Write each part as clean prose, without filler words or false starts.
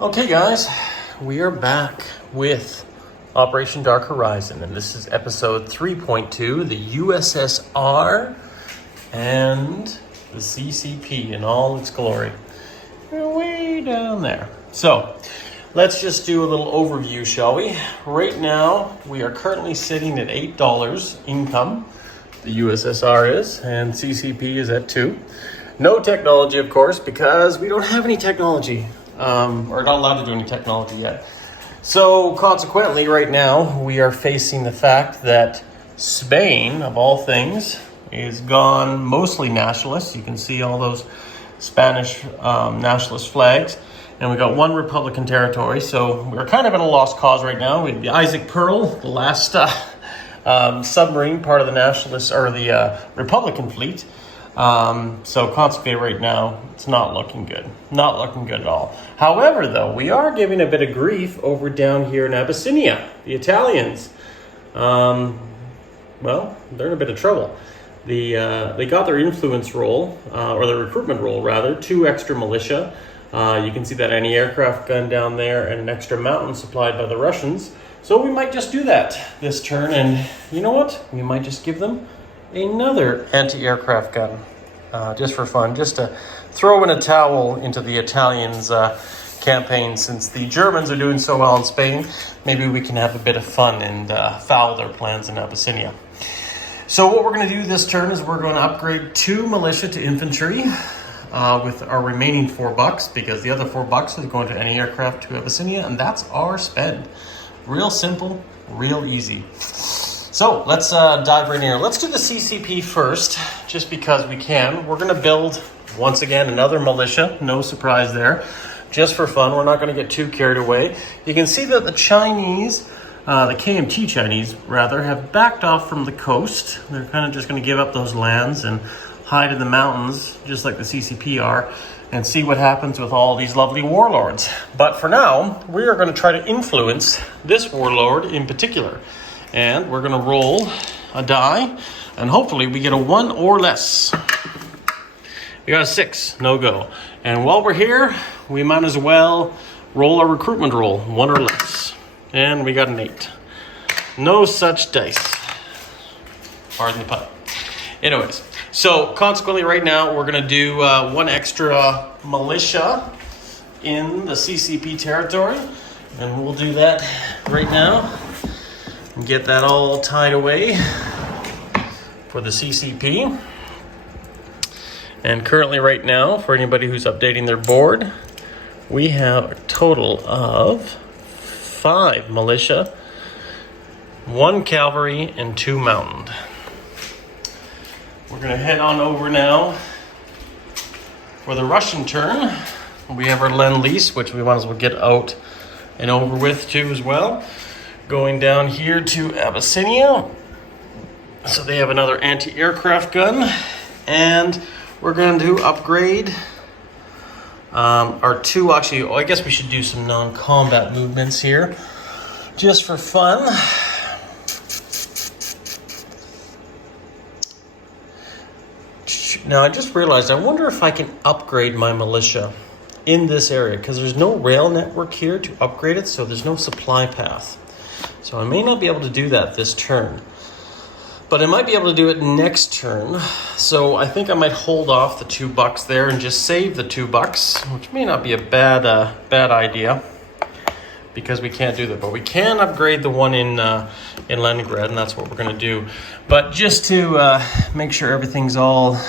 Okay, guys, we are back with Operation Dark Horizon, and this is episode 3.2, the U.S.S.R. and the C.P.P. in all its glory. We're way down there. So, let's just do a little overview, shall we? Right now, we are currently sitting at $8 income, the U.S.S.R. is, and C.P.P. is at 2. No technology, of course, because we don't have any technology. Or not allowed to do any technology yet. So consequently, right now, we are facing the fact that Spain, of all things, is gone mostly nationalist. You can see all those Spanish nationalist flags. And we got one Republican territory. So we're kind of in a lost cause right now. We have the Isaac Pearl, the last submarine, part of the nationalist or the Republican fleet. So consequently right now, it's not looking good. Not looking good at all. However, though, we are giving a bit of grief over down here in Abyssinia. The Italians, well, they're in a bit of trouble. They got their influence role, or their recruitment role rather, 2 extra militia. You can see that anti-aircraft gun down there and an extra mountain supplied by the Russians. So we might just do that this turn, and you know what? We might just give them another anti-aircraft gun, just for fun, just to throw in a towel into the Italians' campaign. Since the Germans are doing so well in Spain, maybe we can have a bit of fun and foul their plans in Abyssinia. So what we're going to do this turn is we're going to upgrade 2 militia to infantry with our remaining $4, because the other $4 is going to anti-aircraft to Abyssinia, and that's our spend. Real simple, real easy. So let's dive right in here. Let's do the C.P.P. first, just because we can. We're going to build, once again, another militia. No surprise there. Just for fun. We're not going to get too carried away. You can see that the Chinese, the KMT Chinese, rather, have backed off from the coast. They're kind of just going to give up those lands and hide in the mountains, just like the C.P.P. are, and see what happens with all these lovely warlords. But for now, we are going to try to influence this warlord in particular. And we're going to roll a die, and hopefully we get a 1 or less. We got a 6, no go. And while we're here, we might as well roll our recruitment roll, 1 or less. And we got an 8. No such dice. Pardon the pun. Anyways, so consequently right now, we're going to do 1 extra militia in the C.P.P. territory. And we'll do that right now. Get that all tied away for the C.P.P. And currently right now, for anybody who's updating their board, we have a total of 5 militia, 1 cavalry, and 2 mountain. We're going to head on over now for the Russian turn. We have our Lend-Lease, which we might as well get out and over with too as well. Going down here to Abyssinia. So they have another anti-aircraft gun. And we're going to upgrade our 2, actually, I guess we should do some non-combat movements here. Just for fun. Now I just realized, I wonder if I can upgrade my militia in this area, because there's no rail network here to upgrade it, so there's no supply path. So I may not be able to do that this turn, but I might be able to do it next turn. So I think I might hold off the $2 there and just save the $2, which may not be a bad idea, because we can't do that. But we can upgrade the one in Leningrad, and that's what we're going to do. But just to make sure everything's all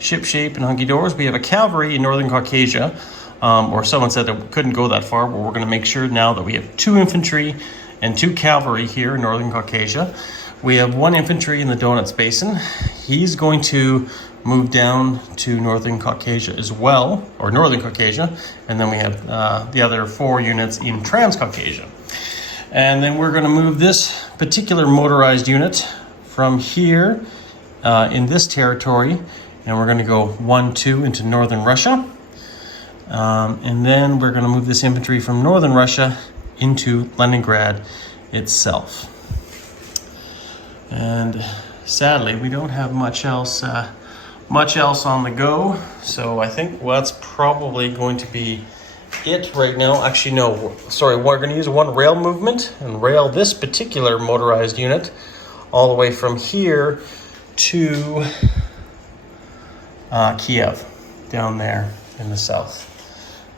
ship-shape and hunky-dories, we have a cavalry in Northern Caucasia, or someone said that we couldn't go that far, but we're going to make sure now that we have 2 infantry and 2 cavalry here in Northern Caucasia. We have 1 infantry in the Donets Basin. He's going to move down to Northern Caucasia as well, or Northern Caucasia, and then we have the other 4 units in Transcaucasia. And then we're going to move this particular motorized unit from here in this territory, and we're going to go 1, 2 into Northern Russia. And then we're going to move this infantry from Northern Russia into Leningrad itself. And sadly, we don't have much else on the go, so I think that's probably going to be it right now. Actually, no, sorry, we're going to use one rail movement and rail this particular motorized unit all the way from here to Kiev, down there in the south.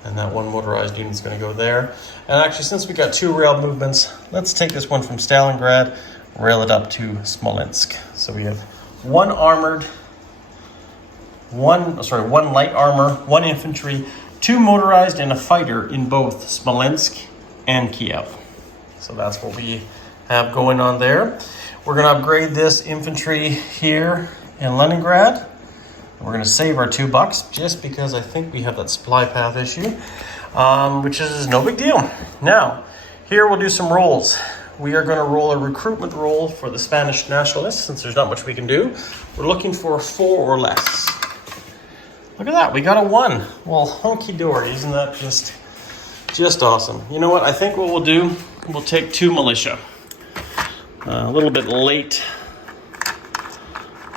And that one motorized unit is going to go there. And actually, since we got two rail movements, let's take this one from Stalingrad, rail it up to Smolensk. So we have one light armor, one infantry, two motorized, and a fighter in both Smolensk and Kiev. So that's what we have going on there. We're going to upgrade this infantry here in Leningrad. We're going to save our $2 just because I think we have that supply path issue, which is no big deal. Now, here we'll do some rolls. We are going to roll a recruitment roll for the Spanish nationalists since there's not much we can do. We're looking for 4 or less. Look at that, we got a 1. Well, honky dory, isn't that just awesome? You know what, I think what we'll do, we'll take 2 militia. A little bit late,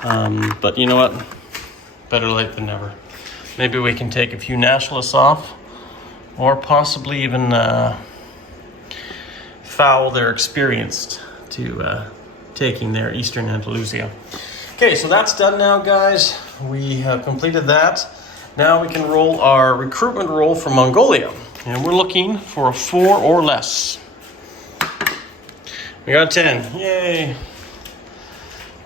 but you know what? Better late than never. Maybe we can take a few nationalists off, or possibly even foul their experience to taking their Eastern Andalusia. Okay, so that's done now, guys. We have completed that. Now we can roll our recruitment roll for Mongolia, and we're looking for a 4 or less. We got 10. Yay!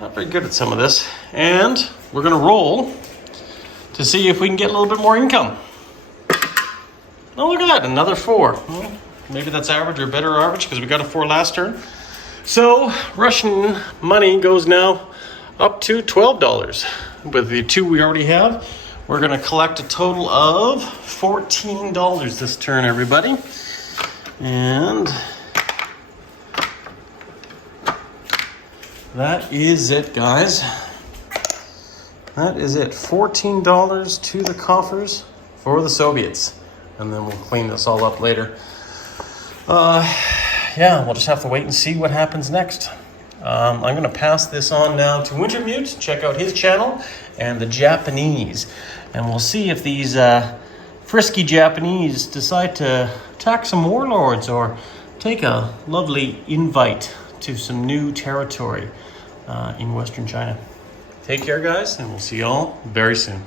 Not very good at some of this, and we're going to roll to see if we can get a little bit more income. Oh, look at that, another 4. Well, maybe that's average or better average because we got a 4 last turn. So Russian money goes now up to $12. With the 2 we already have, we're going to collect a total of $14 this turn, everybody. And that is it, guys. That is it. $14 to the coffers for the Soviets. And then we'll clean this all up later. Yeah, we'll just have to wait and see what happens next. I'm going to pass this on now to Wintermute. Check out his channel and the Japanese. And we'll see if these frisky Japanese decide to attack some warlords or take a lovely invite to some new territory in Western China. Take care, guys, and we'll see you all very soon.